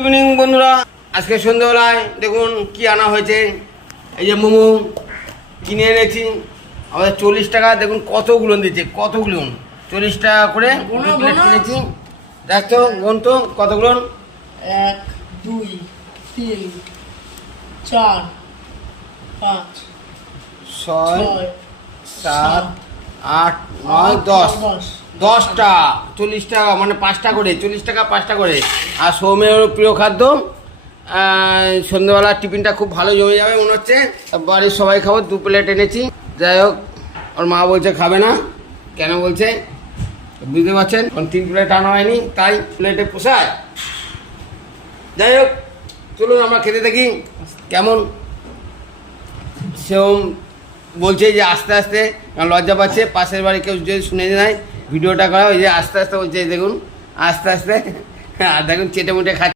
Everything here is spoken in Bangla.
ইভিনিং বন্ধুরা, আজকে সন্ধ্যাবেলায় দেখুন কি আনা হয়েছে। এই যে মোমো কিনে এনেছি আমাদের 40 টাকা। দেখুন কতগুলো দিচ্ছে, কতগুলো 40 টাকা করে প্লেট কিনেছি। দেখো গুন তো কতগুলো। 1 2 3 4 5 6 7 8 9 10 10টা 40 টাকা, মানে 5টা করে 40 টাকা 5টা করে। আর সৌমের প্রিয় খাদ্য সন্ধ্যাবেলা টিফিনটা খুব ভালো জমে যাবে মনে হচ্ছে। বাড়ির সবাই খাবো, 2 প্লেট এনেছি। যাই হোক, ওর মা বলছে খাবে না, কেন বলছে বুঝতে পারছেন। 3 প্লেট আনা হয়নি, তাই প্লেটে পোষায়। যাই হোক, চলুন আমরা খেতে থাকি কেমন। সেও বলছে যে আস্তে আস্তে, লজ্জা পাচ্ছে, পাশের বাড়ি কেউ যদি শুনে নেয় ভিডিওটা করা, ওই যে আস্তে আস্তে বলছে, দেখুন আস্তে আস্তে। আর দেখুন চেটে মুটে খাচ্ছে।